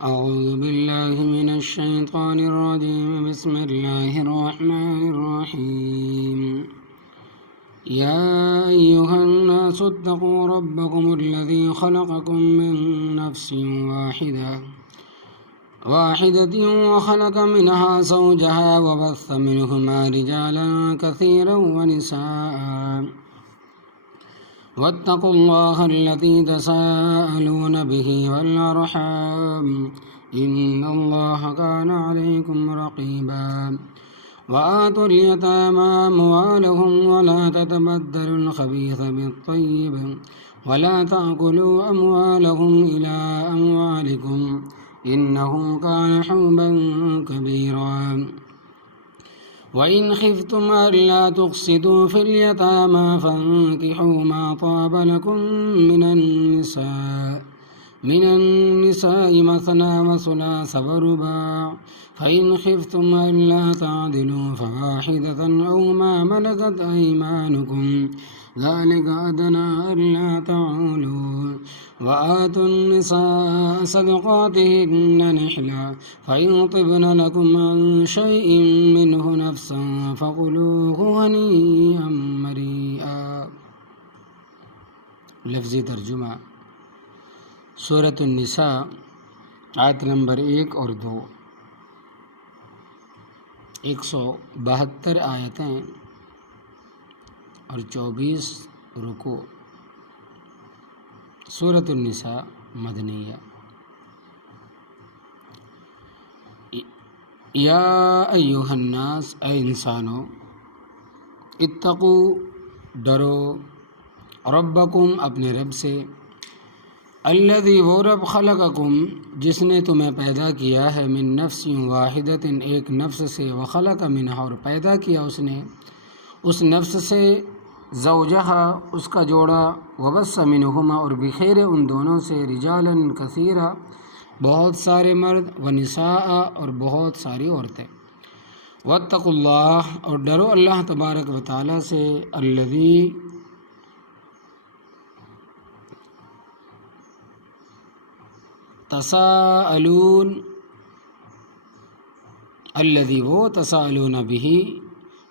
أعوذ بالله من الشيطان الرجيم بسم الله الرحمن الرحيم يا أيها الناس اتقوا ربكم الذي خلقكم من نفس واحدة وخلق منها زوجها وبث منهما رجالا كثيرا ونساء واتقوا الله الذي تساءلون به والأرحام إن الله كان عليكم رقيبا وآتوا اليتامى أموالهم ولا تتبدلوا الخبيث بالطيب ولا تأكلوا أموالهم إلى أموالكم إنه كان حوبا كبيرا وإن خفتم ألا تقسطوا في اليتامى فانكحوا ما طاب لكم من النساء مثنى وثلاث ورباع فإن خفتم ألا تعدلوا فواحدة أو ما ملكت أيمانكم ذلك أدنى ألا تعولوا وآتوا النساء صدقاتهن نحلا فإن طبن لكم عن شيء منه نفسا فكلوه هنيئا مريئا. لفظی ترجمہ سورۃ النساء آیت نمبر 1 اور 2، 172 آیتیں اور 24 رکوع. سورۃ النساء مدنیہ. یا ایہا الناس، اے انسانوں، اتقو، ڈرو، ربکم، اپنے رب سے، الذی، وہ رب، خلقکم، جس نے تمہیں پیدا کیا ہے، من نفس واحدۃ، ایک نفس سے، وخلق منہا، اور پیدا کیا اس نے اس نفس سے، زوجہا، اس کا جوڑا، وبث منہما، اور بکھیرے ان دونوں سے، رجالا کثیرا، بہت سارے مرد، ونساء، اور بہت ساری عورتیں. واتقوا اللہ، اور ڈرو اللہ تبارک و تعالیٰ سے، الذی، تساءلون، الذی، وہ، تساءلون بہ،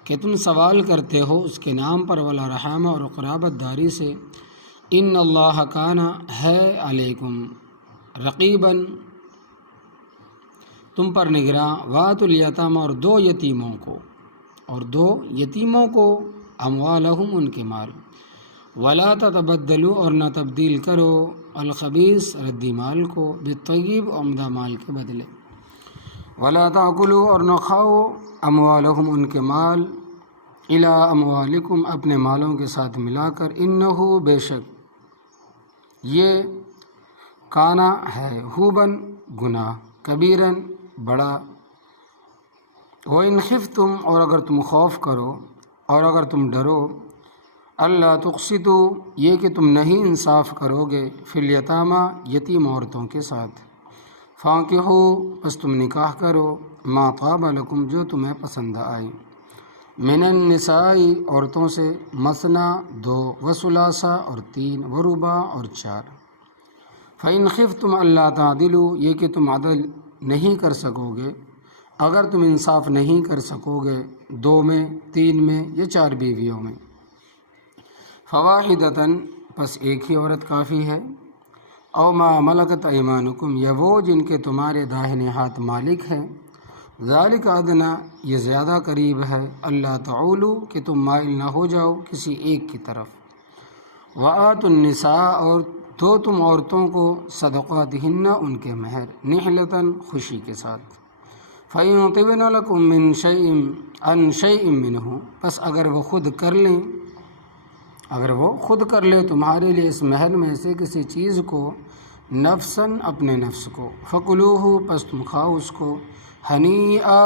کہ تم سوال کرتے ہو اس کے نام پر، والارحام، اور قرابت داری سے، ان اللہ کان، ہے، علیکم، رقیباً، تم پر نگراں، وآتوا الیتامى، اور دو یتیموں کو، اموالہم، ان کے مال، ولا تتبدلوا، اور نہ تبدیل کرو، الخبیث، ردی مال کو، بالطیب، عمدہ مال کے بدلے، ولا تاکلوا، اور نہ کھاؤ، اموالہم، ان کے مال، الی اموالکم، اپنے مالوں کے ساتھ ملا کر، انہ، بے شک یہ، کانا، ہے، ہوبن، گناہ، کبیرن، بڑا. وَإِنْ خِفْتُمْ، اور اگر تم خوف کرو، اور اگر تم ڈرو، اللہ تقسطوا، یہ کہ تم نہیں انصاف کرو گے، فی الیتامى، یتیم عورتوں کے ساتھ، فانکحوا، پس تم نکاح کرو، ما طاب لکم، جو تمہیں پسند آئی، من النساء، عورتوں سے، مثنی، 2، وثلاث، اور 3، ورباع، اور 4. فإن خفتم الا تعدلوا، یہ کہ تم عدل نہیں کر سکو گے، اگر تم انصاف نہیں کر سکو گے 2 میں، 3 میں، یا 4 بیویوں میں، فواحدۃ، پس ایک ہی عورت کافی ہے، او ما ملکت ایمانکم، یا وہ جن کے تمہارے داہنے ہاتھ مالک ہیں، ذالک ادنیٰ، یہ زیادہ قریب ہے، اللہ تعولوا، کہ تم مائل نہ ہو جاؤ کسی ایک کی طرف. وآتوا النساء، اور دو تم عورتوں کو، صدقاتہن، ان کے مہر، نحلۃ، خوشی کے ساتھ. فإن طبن لکم عن شیء منہ، پس اگر وہ خود کر لے تمہارے لیے اس مہر میں سے کسی چیز کو، نفساً، اپنے نفس کو، فکلوہ، پس تم کھاؤ اس کو، ہنیئا،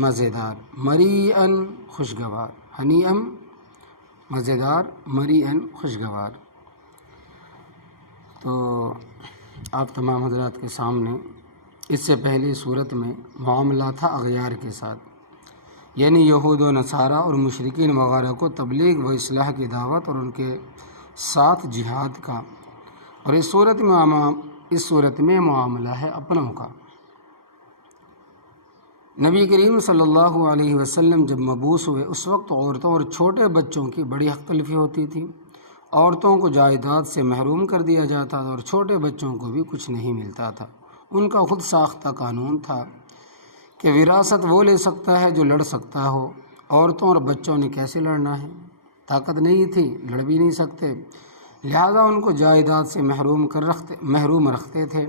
مزیدار، مریئن، خوشگوار، ہنیئم، مزیدار، مریئن، خوشگوار. تو آپ تمام حضرات کے سامنے اس سے پہلے صورت میں معاملہ تھا اغیار کے ساتھ، یعنی یہود و نصارہ اور مشرکین وغیرہ کو تبلیغ و اصلاح کی دعوت اور ان کے ساتھ جہاد کا. اور اس صورت میں اس صورت میں معاملہ ہے اپنوں کا۔ نبی کریم صلی اللہ علیہ وسلم جب مبعوث ہوئے اس وقت عورتوں اور چھوٹے بچوں کی بڑی حق تلفی ہوتی تھی۔ عورتوں کو جائیداد سے محروم کر دیا جاتا تھا اور چھوٹے بچوں کو بھی کچھ نہیں ملتا تھا۔ ان کا خود ساختہ قانون تھا کہ وراثت وہ لے سکتا ہے جو لڑ سکتا ہو۔ عورتوں اور بچوں نے کیسے لڑنا ہے؟ طاقت نہیں تھی، لڑ بھی نہیں سکتے، لہذا ان کو جائیداد سے محروم رکھتے تھے۔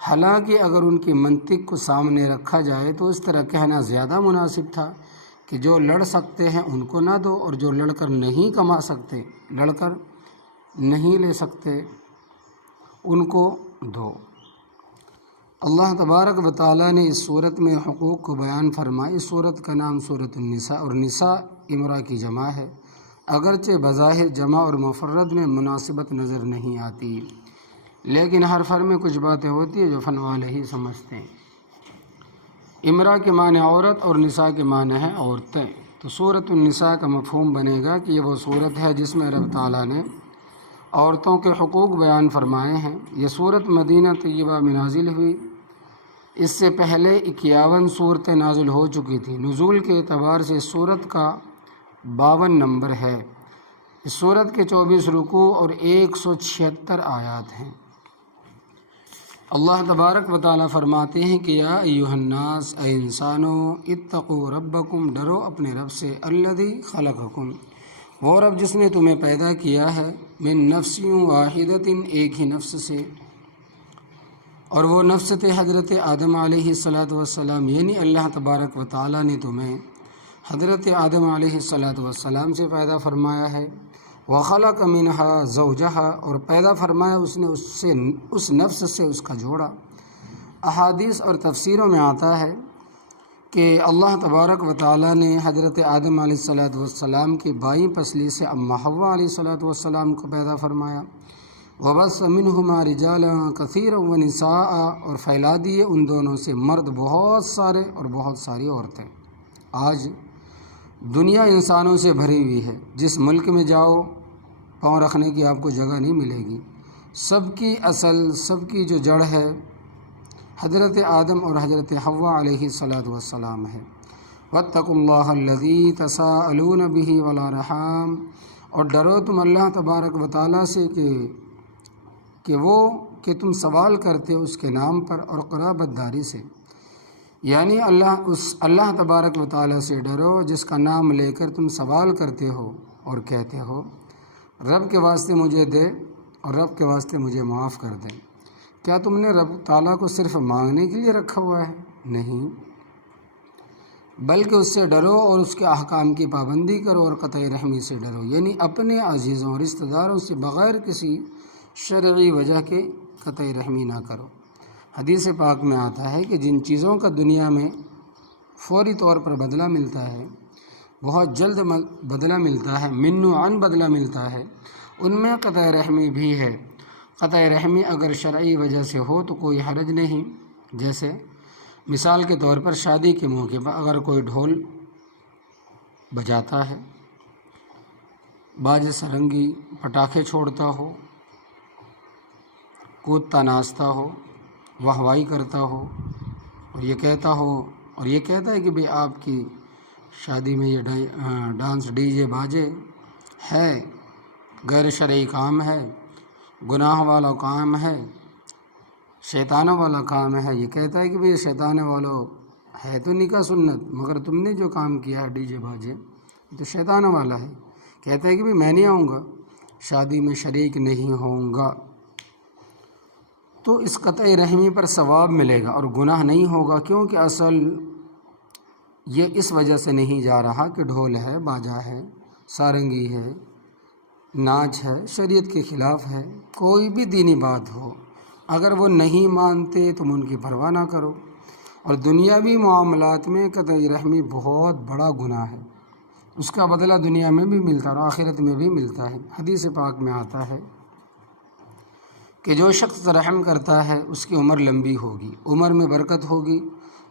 حالانکہ اگر ان کی منطق کو سامنے رکھا جائے تو اس طرح کہنا زیادہ مناسب تھا کہ جو لڑ سکتے ہیں ان کو نہ دو، اور جو لڑ کر نہیں کما سکتے، لڑ کر نہیں لے سکتے، ان کو دو۔ اللہ تبارک و تعالیٰ نے اس صورت میں حقوق کو بیان فرمایا۔ اس صورت کا نام صورت النساء، اور نساء امرا کی جمع ہے، اگرچہ بظاہر جمع اور مفرد میں مناسبت نظر نہیں آتی، لیکن ہر فر میں کچھ باتیں ہوتی ہیں جو فن والے ہی سمجھتے ہیں۔ امرا کے معنی عورت اور نساء کے معنی ہیں عورتیں، تو صورت النساء کا مفہوم بنے گا کہ یہ وہ صورت ہے جس میں رب تعالیٰ نے عورتوں کے حقوق بیان فرمائے ہیں۔ یہ صورت مدینہ طیبہ میں نازل ہوئی، اس سے پہلے 51 صورتیں نازل ہو چکی تھیں۔ نزول کے اعتبار سے اس صورت کا 52 نمبر ہے۔ اس صورت کے 24 رکوع اور 176 آیات ہیں۔ اللہ تبارک و تعالیٰ فرماتے ہیں کہ یا ایھا الناس، اے انسانو، اتقوا ربکم، ڈرو اپنے رب سے، الذی خلقکم، وہ رب جس نے تمہیں پیدا کیا ہے، من نفس واحدۃ، ایک ہی نفس سے، اور وہ نفس تھے حضرت آدم علیہ السلام، یعنی اللہ تبارک و تعالیٰ نے تمہیں حضرت آدم علیہ السلام سے پیدا فرمایا ہے۔ وَخَلَقَ مِنْهَا زَوْجَهَا، اور پیدا فرمایا اس نے اس نفس سے اس کا جوڑا۔ احادیث اور تفسیروں میں آتا ہے کہ اللہ تبارک و تعالیٰ نے حضرت آدم علیہ السلام کی بائیں پسلی سے اماں حوا علیہ السلام کو پیدا فرمایا۔ وَبَثَّ مِنْهُمَا رِجَالًا كَثِيرًا وَنِسَاءً، اور پھیلا دیے ان دونوں سے مرد بہت سارے اور بہت ساری عورتیں۔ آج دنیا انسانوں سے بھری ہوئی ہے، جس ملک میں جاؤ پاؤں رکھنے کی آپ کو جگہ نہیں ملے گی۔ سب کی اصل، سب کی جو جڑ ہے حضرت آدم اور حضرت حوا علیہ السلام ہے۔ وَاتَّقُوا اللَّهَ الَّذِي تَسَاءَلُونَ بِهِ وَالْأَرْحَامَ، اور ڈرو تم اللہ تبارک و تعالیٰ سے کہ تم سوال کرتے ہو اس کے نام پر، اور قرابت داری سے، یعنی اللہ تبارک و تعالیٰ سے ڈرو جس کا نام لے کر تم سوال کرتے ہو اور کہتے ہو رب کے واسطے مجھے دے اور رب کے واسطے مجھے معاف کر دے۔ کیا تم نے رب تعالیٰ کو صرف مانگنے کے لیے رکھا ہوا ہے؟ نہیں، بلکہ اس سے ڈرو اور اس کے احکام کی پابندی کرو، اور قطع رحمی سے ڈرو، یعنی اپنے عزیزوں اور رشتہ داروں سے بغیر کسی شرعی وجہ کے قطع رحمی نہ کرو۔ حدیث پاک میں آتا ہے کہ جن چیزوں کا دنیا میں فوری طور پر بدلہ ملتا ہے، بہت جلد بدلہ ملتا ہے، من و عن بدلہ ملتا ہے، ان میں قطع رحمی بھی ہے۔ قطع رحمی اگر شرعی وجہ سے ہو تو کوئی حرج نہیں، جیسے مثال کے طور پر شادی کے موقع پر اگر کوئی ڈھول بجاتا ہے، باجے سرنگی، پٹاخے چھوڑتا ہو، کودتا ناچتا ہو، واہوائی کرتا ہو، اور یہ کہتا ہے کہ بھئی آپ کی شادی میں یہ ڈانس ڈی جے باجے ہے، غیر شرعی کام ہے، گناہ والا کام ہے، شیطانوں والا کام ہے، یہ کہتا ہے کہ بھئی شیطانوں والو ہے تو نکاح سنت، مگر تم نے جو کام کیا ہے ڈی جے باجے یہ تو شیطانوں والا ہے، کہتا ہے کہ بھئی میں نہیں آؤں گا، شادی میں شریک نہیں ہوں گا، تو اس قطع رحمی پر ثواب ملے گا اور گناہ نہیں ہوگا، کیونکہ اصل یہ اس وجہ سے نہیں جا رہا کہ ڈھول ہے، باجا ہے، سارنگی ہے، ناچ ہے، شریعت کے خلاف ہے، کوئی بھی دینی بات ہو، اگر وہ نہیں مانتے تم ان کی پرواہ نہ کرو۔ اور دنیاوی معاملات میں قطع رحمی بہت بڑا گناہ ہے، اس کا بدلہ دنیا میں بھی ملتا ہے اور آخرت میں بھی ملتا ہے۔ حدیث پاک میں آتا ہے کہ جو شخص رحم کرتا ہے اس کی عمر لمبی ہوگی، عمر میں برکت ہوگی۔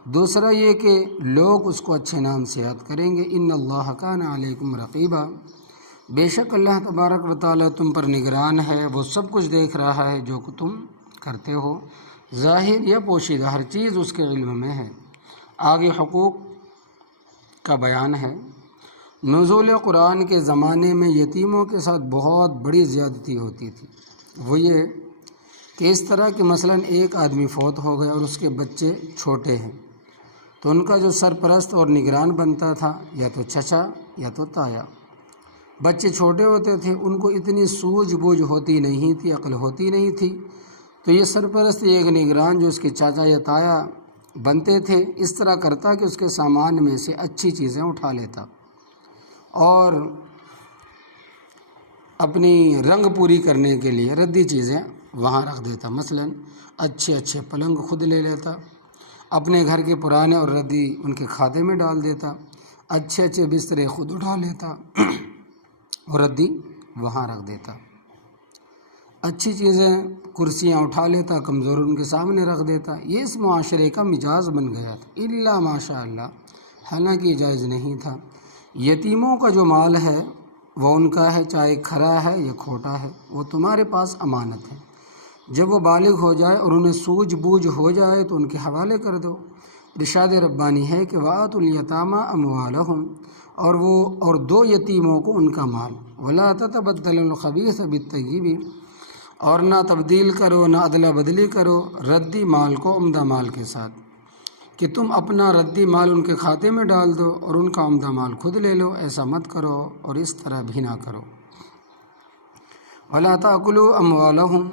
دوسرا یہ کہ لوگ اس کو اچھے نام سے یاد کریں گے۔ ان اللہ کان علیکم رقیبا، بے شک اللہ تبارک و تعالیٰ تم پر نگران ہے، وہ سب کچھ دیکھ رہا ہے جو تم کرتے ہو، ظاہر یا پوشیدہ ہر چیز اس کے علم میں ہے۔ آگے حقوق کا بیان ہے۔ نزول قرآن کے زمانے میں یتیموں کے ساتھ بہت بڑی زیادتی ہوتی تھی، وہ یہ کہ اس طرح کہ مثلاً ایک آدمی فوت ہو گیا اور اس کے بچے چھوٹے ہیں تو ان کا جو سرپرست اور نگران بنتا تھا یا تو چچا یا تو تایا۔ بچے چھوٹے ہوتے تھے، ان کو اتنی سوجھ بوجھ ہوتی نہیں تھی، عقل ہوتی نہیں تھی، تو یہ سرپرست ایک نگران جو اس کے چاچا یا تایا بنتے تھے اس طرح کرتا کہ اس کے سامان میں سے اچھی چیزیں اٹھا لیتا اور اپنی رنگ پوری کرنے کے لیے ردی چیزیں وہاں رکھ دیتا۔ مثلاً اچھے پلنگ خود لے لیتا، اپنے گھر کے پرانے اور ردی ان کے کھاتے میں ڈال دیتا، اچھے بسترے خود اٹھا لیتا اور ردی وہاں رکھ دیتا، اچھی چیزیں کرسیاں اٹھا لیتا، کمزور ان کے سامنے رکھ دیتا۔ یہ اس معاشرے کا مزاج بن گیا تھا، الا ماشاء اللہ، حالانکہ یہ جائز نہیں تھا۔ یتیموں کا جو مال ہے وہ ان کا ہے، چاہے کھرا ہے یا کھوٹا ہے، وہ تمہارے پاس امانت ہے۔ جب وہ بالغ ہو جائے اور انہیں سوجھ بوجھ ہو جائے تو ان کے حوالے کر دو۔ ارشاد ربانی ہے کہ وآتوا الیتامی اموالہم، اور دو یتیموں کو ان کا مال، ولا تتبدلوا الخبیث بالطیب، اور نہ تبدیل کرو، نہ ادلا بدلی کرو ردی مال کو عمدہ مال کے ساتھ، کہ تم اپنا ردی مال ان کے کھاتے میں ڈال دو اور ان کا عمدہ مال خود لے لو، ایسا مت کرو اور اس طرح بھی نہ کرو۔ ولا تأکلوا اموالہم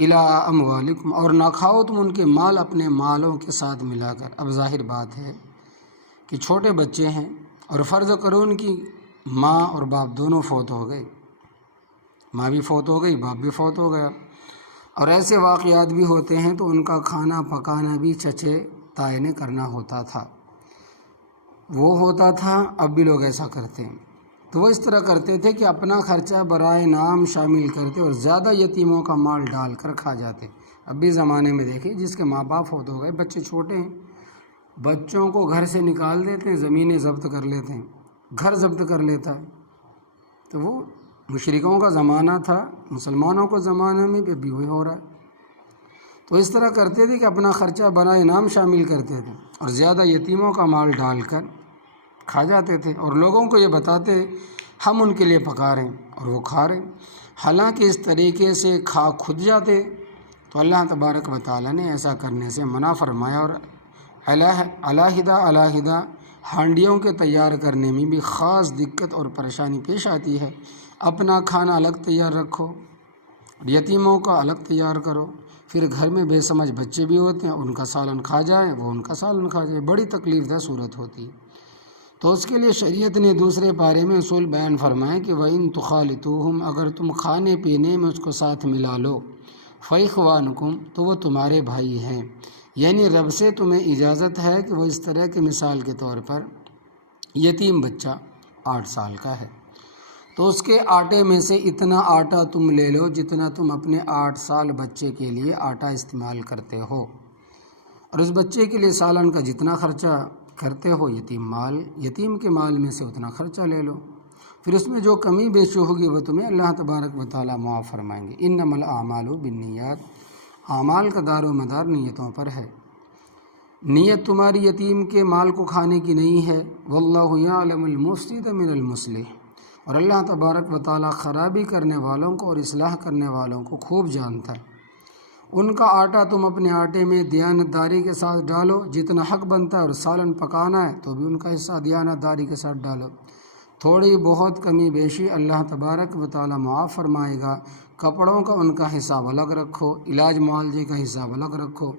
الی اموالکم، اور نہ کھاؤ تم ان کے مال اپنے مالوں کے ساتھ ملا کر۔ اب ظاہر بات ہے کہ چھوٹے بچے ہیں اور فرض کرو ان کی ماں اور باپ دونوں فوت ہو گئے، ماں بھی فوت ہو گئی، باپ بھی فوت ہو گیا، اور ایسے واقعات بھی ہوتے ہیں تو ان کا کھانا پکانا بھی چچے تائے نے کرنا ہوتا تھا، وہ ہوتا تھا، اب بھی لوگ ایسا کرتے ہیں۔ تو وہ اس طرح کرتے تھے کہ اپنا خرچہ برائے نام شامل کرتے اور زیادہ یتیموں کا مال ڈال کر کھا جاتے۔ اب بھی زمانے میں دیکھیں جس کے ماں باپ فوت ہو گئے، بچے چھوٹے ہیں، بچوں کو گھر سے نکال دیتے ہیں، زمینیں ضبط کر لیتے ہیں، گھر ضبط کر لیتا ہے۔ تو وہ مشرکوں کا زمانہ تھا، مسلمانوں کو زمانے میں بھی وہی ہو رہا ہے۔ تو اس طرح کرتے تھے کہ اپنا خرچہ برائے نام شامل کرتے تھے اور زیادہ یتیموں کا مال ڈال کر کھا جاتے تھے، اور لوگوں کو یہ بتاتے ہم ان کے لیے پکا رہے ہیں اور وہ کھا رہے ہیں، حالانکہ اس طریقے سے کھا خود جاتے۔ تو اللہ تبارک و تعالیٰ نے ایسا کرنے سے منع فرمایا، اور علیحدہ ہانڈیوں کے تیار کرنے میں بھی خاص دقت اور پریشانی پیش آتی ہے۔ اپنا کھانا الگ تیار رکھو، یتیموں کا الگ تیار کرو، پھر گھر میں بے سمجھ بچے بھی ہوتے ہیں، ان کا سالن کھا جائیں، وہ ان کا سالن کھا جائے، بڑی تکلیف دہ صورت ہوتی ہے۔ تو اس کے لیے شریعت نے دوسرے پارے میں اصول بیان فرمائے کہ وَإِن تُخَالِطُوهُمْ، اگر تم کھانے پینے میں اس کو ساتھ ملا لو، فَإِخْوَانُكُمْ، تو وہ تمہارے بھائی ہیں، یعنی رب سے تمہیں اجازت ہے کہ وہ اس طرح کے مثال کے طور پر یتیم بچہ 8 سال کا ہے تو اس کے آٹے میں سے اتنا آٹا تم لے لو جتنا تم اپنے 8 سال بچے کے لیے آٹا استعمال کرتے ہو، اور اس بچے کے لیے سالن کا جتنا خرچہ کرتے ہو یتیم کے مال میں سے اتنا خرچہ لے لو، پھر اس میں جو کمی بیشی ہوگی وہ تمہیں اللہ تبارک و تعالیٰ معاف فرمائیں گے۔ انما الاعمال بالنیات، اعمال کا دار و مدار نیتوں پر ہے، نیت تمہاری یتیم کے مال کو کھانے کی نہیں ہے۔ واللہ یعلم المفسد من المصلح، اور اللہ تبارک و تعالیٰ خرابی کرنے والوں کو اور اصلاح کرنے والوں کو خوب جانتا ہے۔ ان کا آٹا تم اپنے آٹے میں دیانتداری کے ساتھ ڈالو جتنا حق بنتا ہے، اور سالن پکانا ہے تو بھی ان کا حصہ دیانتداری کے ساتھ ڈالو، تھوڑی بہت کمی بیشی اللہ تبارک و تعالیٰ معاف فرمائے گا۔ کپڑوں کا ان کا حساب الگ رکھو، علاج معالجے کا حساب الگ رکھو،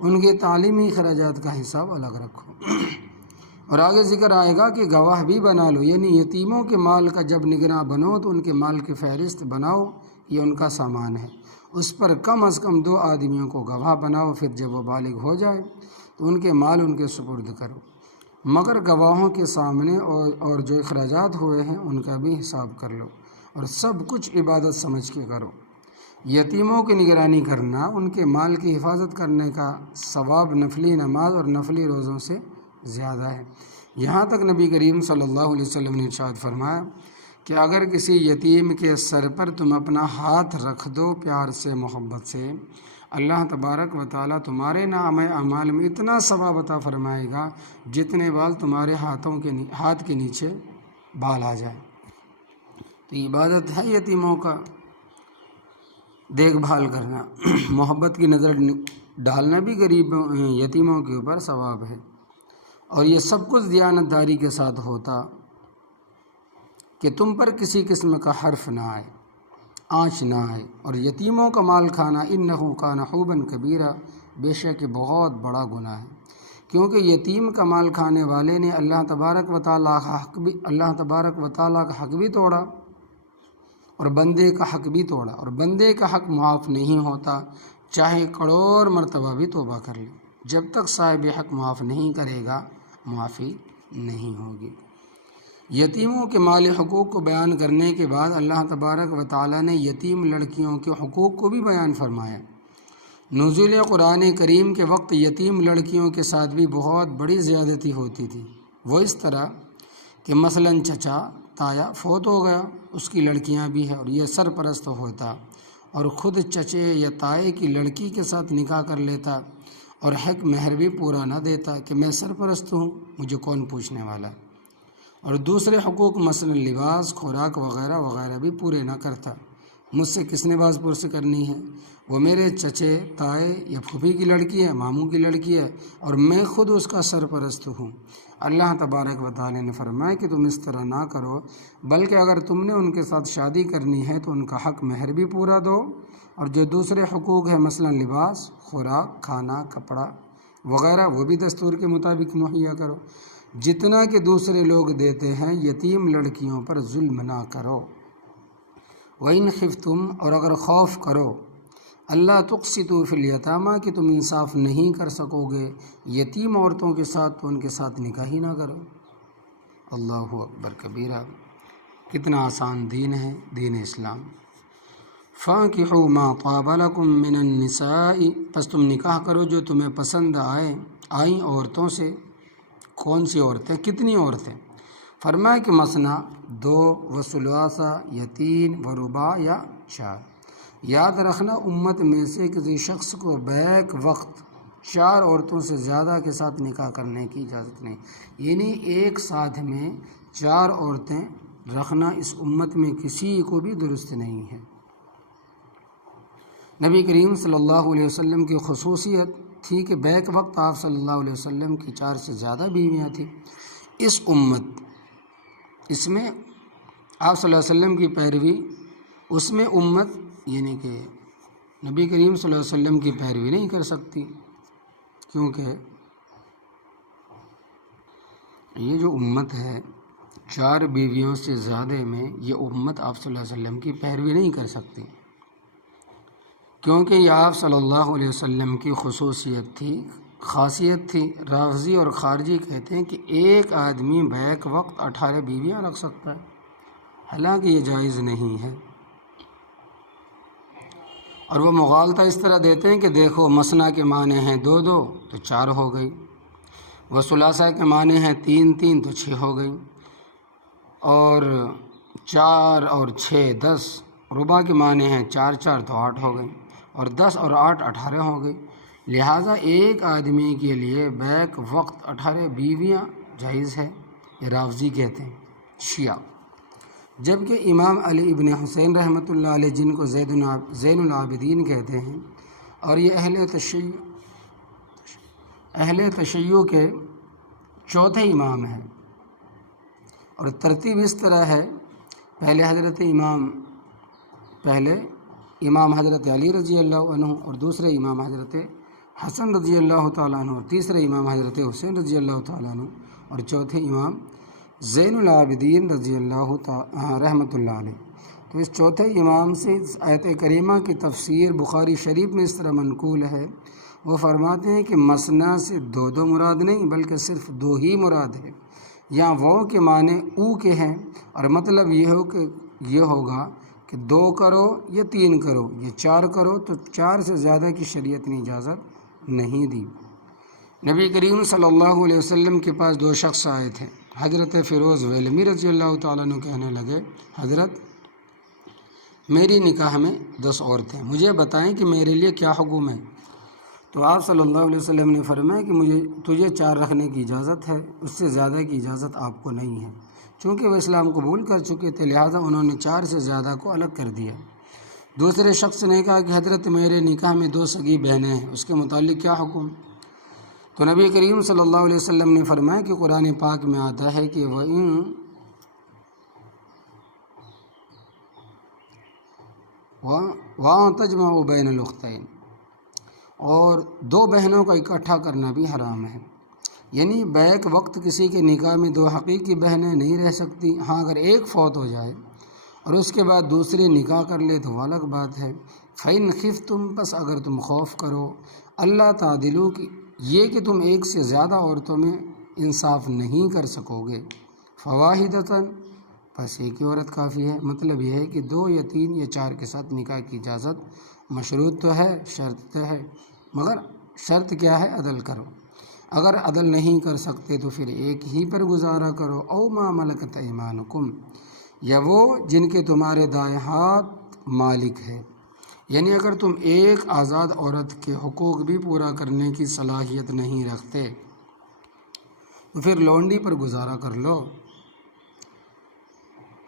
ان کے تعلیمی اخراجات کا حساب الگ رکھو۔ اور آگے ذکر آئے گا کہ گواہ بھی بنا لو، یعنی یتیموں کے مال کا جب نگراں بنو تو ان کے مال کی فہرست بناؤ، یہ ان کا سامان ہے، اس پر کم از کم 2 آدمیوں کو گواہ بناؤ، پھر جب وہ بالغ ہو جائے تو ان کے مال ان کے سپرد کرو، مگر گواہوں کے سامنے اور جو اخراجات ہوئے ہیں ان کا بھی حساب کر لو، اور سب کچھ عبادت سمجھ کے کرو۔ یتیموں کی نگرانی کرنا، ان کے مال کی حفاظت کرنے کا ثواب نفلی نماز اور نفلی روزوں سے زیادہ ہے۔ یہاں تک نبی کریم صلی اللہ علیہ وسلم نے ارشاد فرمایا کہ اگر کسی یتیم کے سر پر تم اپنا ہاتھ رکھ دو پیار سے، محبت سے، اللہ تبارک و تعالیٰ تمہارے نام اعمال میں اتنا ثواب عطا فرمائے گا جتنے بال تمہارے ہاتھ کے نیچے بال آ جائے۔ تو عبادت ہے یتیموں کا دیکھ بھال کرنا، محبت کی نظر ڈالنا بھی غریب یتیموں کے اوپر ثواب ہے، اور یہ سب کچھ دیانت داری کے ساتھ ہوتا کہ تم پر کسی قسم کا حرف نہ آئے، آنچ نہ آئے۔ اور یتیموں کا مال کھانا انہ کان حوبا کبیرہ، بے شک بہت بڑا گناہ ہے، کیونکہ یتیم کا مال کھانے والے نے اللہ تبارک و تعالیٰ کا حق بھی توڑا اور بندے کا حق بھی توڑا، اور بندے کا حق معاف نہیں ہوتا چاہے کروڑ مرتبہ بھی توبہ کر لے، جب تک صاحب حق معاف نہیں کرے گا معافی نہیں ہوگی۔ یتیموں کے مال حقوق کو بیان کرنے کے بعد اللہ تبارک و تعالیٰ نے یتیم لڑکیوں کے حقوق کو بھی بیان فرمایا۔ نزول قرآن کریم کے وقت یتیم لڑکیوں کے ساتھ بھی بہت بڑی زیادتی ہوتی تھی، وہ اس طرح کہ مثلاً چچا تایا فوت ہو گیا، اس کی لڑکیاں بھی ہیں اور یہ سرپرست ہوتا اور خود چچے یا تائے کی لڑکی کے ساتھ نکاح کر لیتا اور حق مہر بھی پورا نہ دیتا کہ میں سرپرست ہوں، مجھے کون پوچھنے والا، اور دوسرے حقوق مثلا لباس، خوراک وغیرہ وغیرہ بھی پورے نہ کرتا۔ مجھ سے کس نے باز پرسی کرنی ہے، وہ میرے چچے تائے یا پھوپھی کی لڑکی ہے، ماموں کی لڑکی ہے، اور میں خود اس کا سرپرست ہوں۔ اللہ تبارک و تعالی نے فرمایا کہ تم اس طرح نہ کرو، بلکہ اگر تم نے ان کے ساتھ شادی کرنی ہے تو ان کا حق مہر بھی پورا دو، اور جو دوسرے حقوق ہیں مثلا لباس، خوراک، کھانا، کپڑا وغیرہ وہ بھی دستور کے مطابق مہیا کرو، جتنا کہ دوسرے لوگ دیتے ہیں۔ یتیم لڑکیوں پر ظلم نہ کرو۔ وَإِنْ خِفْتُمْ، اور اگر خوف کرو، اللہ تقسطوا فی الیتامیٰ کہ تم انصاف نہیں کر سکو گے یتیم عورتوں کے ساتھ، تو ان کے ساتھ نکاح ہی نہ کرو۔ اللہ اکبر کبیرہ، کتنا آسان دین ہے دین اسلام۔ فَانكِحُوا مَا طَابَ لَكُم مِّنَ النِّسَاءِ، پس تم نکاح کرو جو تمہیں پسند آئیں عورتوں سے۔ کون سی عورتیں؟ کتنی عورتیں؟ فرمایا کہ مثنا 2 و ثلاثہ یا 3 و رباع یا 4۔ یاد رکھنا امت میں سے کسی شخص کو بیک وقت 4 عورتوں سے زیادہ کے ساتھ نکاح کرنے کی اجازت نہیں، یعنی ایک ساتھ میں 4 عورتیں رکھنا اس امت میں کسی کو بھی درست نہیں ہے۔ نبی کریم صلی اللہ علیہ وسلم کی خصوصیت تھی کہ بیک وقت آپ صلی اللہ علیہ وسلم کی 4 سے زیادہ بیویاں تھیں۔ اس امت، اس میں آپ صلی اللہ علیہ وسلم کی پیروی، اس میں امت یعنی کہ نبی کریم صلی اللہ علیہ وسلم کی پیروی نہیں کر سکتی، کیونکہ یہ جو امت ہے 4 بیویوں سے زیادہ میں، یہ امت آپ صلی اللہ علیہ وسلم کی پیروی نہیں کر سکتی، کیونکہ یہ آپ صلی اللہ علیہ وسلم کی خصوصیت تھی، خاصیت تھی۔ رافضی اور خارجی کہتے ہیں کہ ایک آدمی بیک وقت 18 بیویاں رکھ سکتا ہے، حالانکہ یہ جائز نہیں ہے، اور وہ مغالطہ اس طرح دیتے ہیں کہ دیکھو مثنا کے معنی ہیں 2 2 تو 4 ہو گئی، وہ ثلاثہ کے معنی ہیں 3 3 تو 6 ہو گئی، اور 4 اور 6 10، ربع کے معنی ہیں 4 4 تو 8 ہو گئی، اور 10 اور 8 18 ہو گئی۔ لہٰذا ایک آدمی کے لیے بیک وقت 18 بیویاں جائز ہے، یہ رافضی کہتے ہیں، شیعہ۔ جبکہ امام علی ابن حسین رحمۃ اللہ علیہ، جن کو زین العابدین کہتے ہیں، اور یہ اہل تشیع کے چوتھے امام ہیں، اور ترتیب اس طرح ہے، پہلے امام حضرت علی رضی اللہ عنہ، اور دوسرے امام حضرت حسن رضی اللہ تعالیٰ عنہ، اور تیسرے امام حضرت حسین رضی اللہ تعالیٰ عنہ، اور چوتھے امام زین العابدین رضی اللہ رحمۃ اللہ علیہ۔ تو اس چوتھے امام سے اس آیت کریمہ کی تفسیر بخاری شریف میں اس طرح منقول ہے، وہ فرماتے ہیں کہ مثنا سے 2 2 مراد نہیں بلکہ صرف 2 ہی مراد ہے، یہاں وہ کے معنی او کے ہیں، اور مطلب یہ ہوگا کہ 2 کرو یا 3 کرو یا 4 کرو، تو 4 سے زیادہ کی شریعت نے اجازت نہیں دی۔ نبی کریم صلی اللہ علیہ وسلم کے پاس 2 شخص آئے تھے، حضرت فیروز ویلمی رضی اللہ تعالیٰ عنہ کہنے لگے، حضرت میری نکاح میں 10 عورتیں، مجھے بتائیں کہ میرے لیے کیا حکم ہے؟ تو آپ صلی اللہ علیہ وسلم نے فرمایا کہ تجھے 4 رکھنے کی اجازت ہے، اس سے زیادہ کی اجازت آپ کو نہیں ہے۔ چونکہ وہ اسلام قبول کر چکے تھے لہٰذا انہوں نے 4 سے زیادہ کو الگ کر دیا۔ دوسرے شخص نے کہا کہ حضرت میرے نکاح میں 2 سگی بہنیں ہیں، اس کے متعلق کیا حکم؟ تو نبی کریم صلی اللہ علیہ وسلم نے فرمایا کہ قرآن پاک میں آتا ہے کہ وَأَن تَجْمَعُوا بَيْنَ الْأُخْتَيْنِ، اور 2 بہنوں کا اکٹھا کرنا بھی حرام ہے، یعنی بیک وقت کسی کے نکاح میں 2 حقیقی بہنیں نہیں رہ سکتی۔ ہاں اگر ایک فوت ہو جائے اور اس کے بعد دوسری نکاح کر لے تو وہ الگ بات ہے۔ فَإِنْ خِفْتُمْ، پس اگر تم خوف کرو، اللہ تعدلوا، کی یہ کہ تم ایک سے زیادہ عورتوں میں انصاف نہیں کر سکو گے، فواحدۃ، بس ایک ہی عورت کافی ہے۔ مطلب یہ ہے کہ 2 یا 3 یا 4 کے ساتھ نکاح کی اجازت مشروط تو ہے، شرط تو ہے، مگر شرط کیا ہے؟ عدل کرو۔ اگر عدل نہیں کر سکتے تو پھر ایک ہی پر گزارا کرو، او ما ملکت ایمانکم، یا وہ جن کے تمہارے دائیں ہاتھ مالک ہے، یعنی اگر تم ایک آزاد عورت کے حقوق بھی پورا کرنے کی صلاحیت نہیں رکھتے تو پھر لونڈی پر گزارا کر لو۔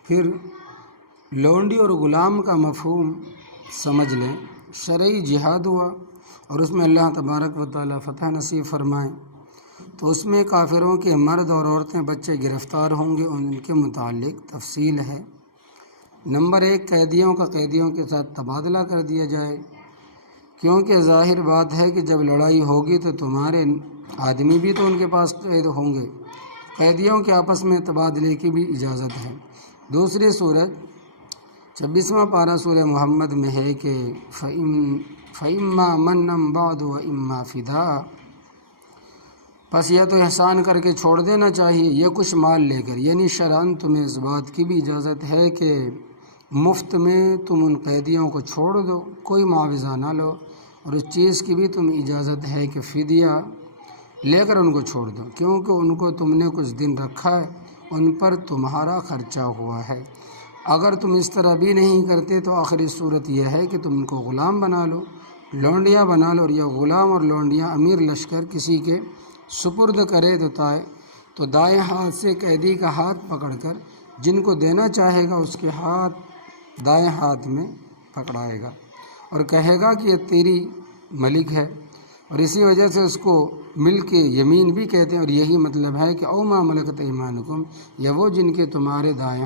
پھر لونڈی اور غلام کا مفہوم سمجھ لیں، شرعی جہاد ہوا اور اس میں اللہ تبارک و تعالیٰ فتح نصیب فرمائے تو اس میں کافروں کے مرد اور عورتیں بچے گرفتار ہوں گے، ان کے متعلق تفصیل ہے۔ نمبر 1، قیدیوں کا قیدیوں کے ساتھ تبادلہ کر دیا جائے، کیونکہ ظاہر بات ہے کہ جب لڑائی ہوگی تو تمہارے آدمی بھی تو ان کے پاس قید ہوں گے، قیدیوں کے آپس میں تبادلے کی بھی اجازت ہے۔ دوسری صورت 26واں پارہ سورہ محمد میں ہے کہ فَإِمَّا مَنًّا بَعْدُ وَإِمَّا فِدَاءً، پس یا تو احسان کر کے چھوڑ دینا چاہیے یا کچھ مال لے کر، یعنی شرعاً تمہیں اس بات کی بھی اجازت ہے کہ مفت میں تم ان قیدیوں کو چھوڑ دو، کوئی معاوضہ نہ لو، اور اس چیز کی بھی تمہیں اجازت ہے کہ فدیہ لے کر ان کو چھوڑ دو، کیونکہ ان کو تم نے کچھ دن رکھا ہے، ان پر تمہارا خرچہ ہوا ہے۔ اگر تم اس طرح بھی نہیں کرتے تو آخری صورت یہ ہے کہ تم ان کو غلام بنا لو، لونڈیاں بنا لو، اور یہ غلام اور لونڈیاں امیر لشکر کسی کے سپرد کرے تو دائیں ہاتھ سے قیدی کا ہاتھ پکڑ کر جن کو دینا چاہے گا اس کے ہاتھ دائیں ہاتھ میں پکڑائے گا اور کہے گا کہ یہ تیری ملک ہے، اور اسی وجہ سے اس کو ملک یمین بھی کہتے ہیں، اور یہی مطلب ہے کہ او ما ملکت ایمانکم، یا وہ جن کے تمہارے دائیں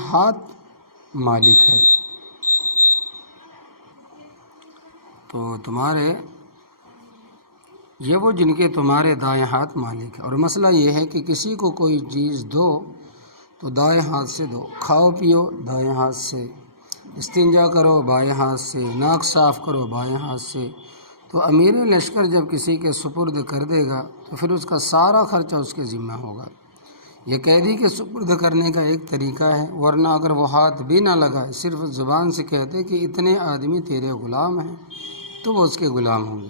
ہاتھ مالک ہے۔ تو وہ جن کے تمہارے دائیں ہاتھ مالک ہے، اور مسئلہ یہ ہے کہ کسی کو کوئی چیز دو تو دائیں ہاتھ سے دو، کھاؤ پیو دائیں ہاتھ سے، استنجا کرو بائیں ہاتھ سے، ناک صاف کرو بائیں ہاتھ سے۔ تو امیر لشکر جب کسی کے سپرد کر دے گا تو پھر اس کا سارا خرچہ اس کے ذمہ ہوگا۔ یہ قیدی کے سپرد کرنے کا ایک طریقہ ہے، ورنہ اگر وہ ہاتھ بھی نہ لگائے، صرف زبان سے کہتے کہ اتنے آدمی تیرے غلام ہیں، تو وہ اس کے غلام ہوں گے۔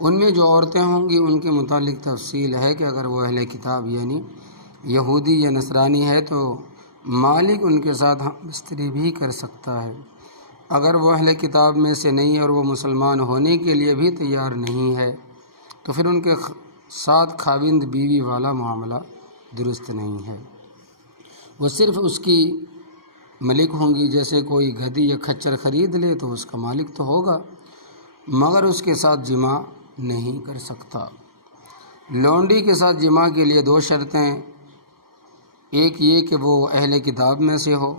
ان میں جو عورتیں ہوں گی ان کے متعلق تفصیل ہے کہ اگر وہ اہل کتاب یعنی یہودی یا نصرانی ہے تو مالک ان کے ساتھ بستری بھی کر سکتا ہے۔ اگر وہ اہل کتاب میں سے نہیں اور وہ مسلمان ہونے کے لیے بھی تیار نہیں ہے تو پھر ان کے ساتھ خاوند بیوی والا معاملہ درست نہیں ہے، وہ صرف اس کی ملک ہوں گی۔ جیسے کوئی گدھی یا کھچر خرید لے تو اس کا مالک تو ہوگا مگر اس کے ساتھ جمع نہیں کر سکتا۔ لونڈی کے ساتھ جمع کے لیے 2 شرطیں، ایک یہ کہ وہ اہل کتاب میں سے ہو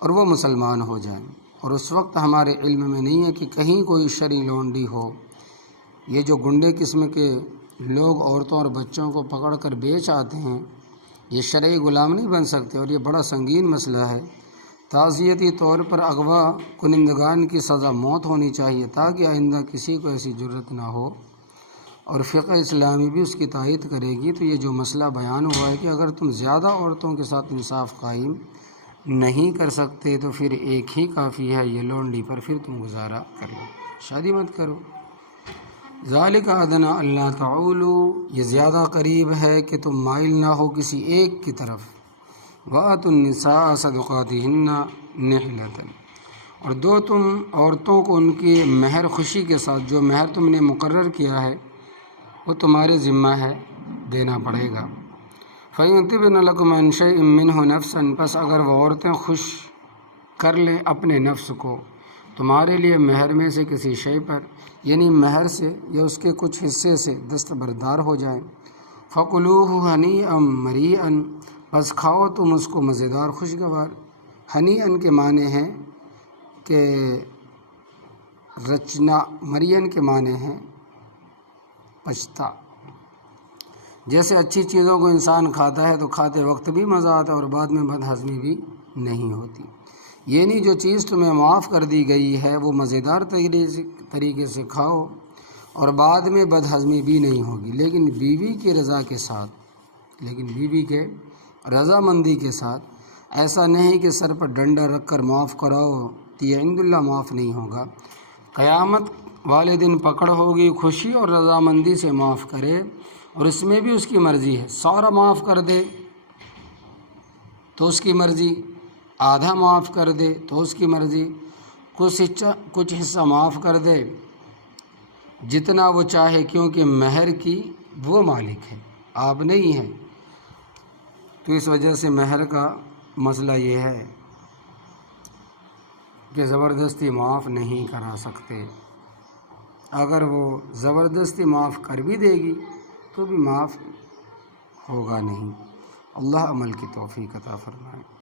اور وہ مسلمان ہو جائیں، اور اس وقت ہمارے علم میں نہیں ہے کہ کہیں کوئی شرعی لونڈی ہو۔ یہ جو گنڈے قسم کے لوگ عورتوں اور بچوں کو پکڑ کر بیچ آتے ہیں یہ شرعی غلام نہیں بن سکتے، اور یہ بڑا سنگین مسئلہ ہے۔ تعزیتی طور پر اغوا کنندگان کی سزا موت ہونی چاہیے تاکہ آئندہ کسی کو ایسی جرت نہ ہو، اور فقہ اسلامی بھی اس کی تائید کرے گی۔ تو یہ جو مسئلہ بیان ہوا ہے کہ اگر تم زیادہ عورتوں کے ساتھ انصاف قائم نہیں کر سکتے تو پھر ایک ہی کافی ہے، یہ لونڈی پر پھر تم گزارا کر لو، شادی مت کرو۔ ذالک ادنی اللہ تعولوا، یہ زیادہ قریب ہے کہ تم مائل نہ ہو کسی ایک کی طرف، وَآتُوا النِّسَاءَ صَدُقَاتِهِنَّ نِحْلَةً، اور دو تم عورتوں کو ان کی مہر خوشی کے ساتھ، جو مہر تم نے مقرر کیا ہے وہ تمہارے ذمہ ہے، دینا پڑے گا۔ فَإِن طِبْنَ لَكُمْ عَنْ شَيْءٍ مِّنْهُ نَفْسًا، پس اگر وہ عورتیں خوش کر لیں اپنے نفس کو تمہارے لیے مہر میں سے کسی شے پر، یعنی مہر سے یا اس کے کچھ حصے سے دستبردار ہو جائیں، فَكُلُوهُ هَنِيئًا مَرِيئًا، پس کھاؤ تم اس کو مزیدار خوشگوار۔ ہنیئن کے معنی ہیں کہ رچنا، مرین کے معنی ہیں پچتا۔ جیسے اچھی چیزوں کو انسان کھاتا ہے تو کھاتے وقت بھی مزہ آتا ہے اور بعد میں بد ہضمی بھی نہیں ہوتی، یعنی جو چیز تمہیں معاف کر دی گئی ہے وہ مزیدار طریقے سے کھاؤ اور بعد میں بد ہضمی بھی نہیں ہوگی، لیکن بیوی کی رضا کے ساتھ، بیوی کے رضامندی کے ساتھ۔ ایسا نہیں کہ سر پر ڈنڈا رکھ کر معاف کراؤ، تو یہ عند اللہ معاف نہیں ہوگا۔ قیامت والے دن پکڑ ہوگی، خوشی اور رضامندی سے معاف کرے اور اس میں بھی اس کی مرضی ہے، سارا معاف کر دے تو اس کی مرضی، آدھا معاف کر دے تو اس کی مرضی، کچھ حصہ معاف کر دے جتنا وہ چاہے، کیونکہ مہر کی وہ مالک ہے، آپ نہیں ہیں۔ تو اس وجہ سے مہر کا مسئلہ یہ ہے کہ زبردستی معاف نہیں کرا سکتے، اگر وہ زبردستی معاف کر بھی دے گی تو بھی معاف ہوگا نہیں۔ اللہ عمل کی توفیق عطا فرمائے۔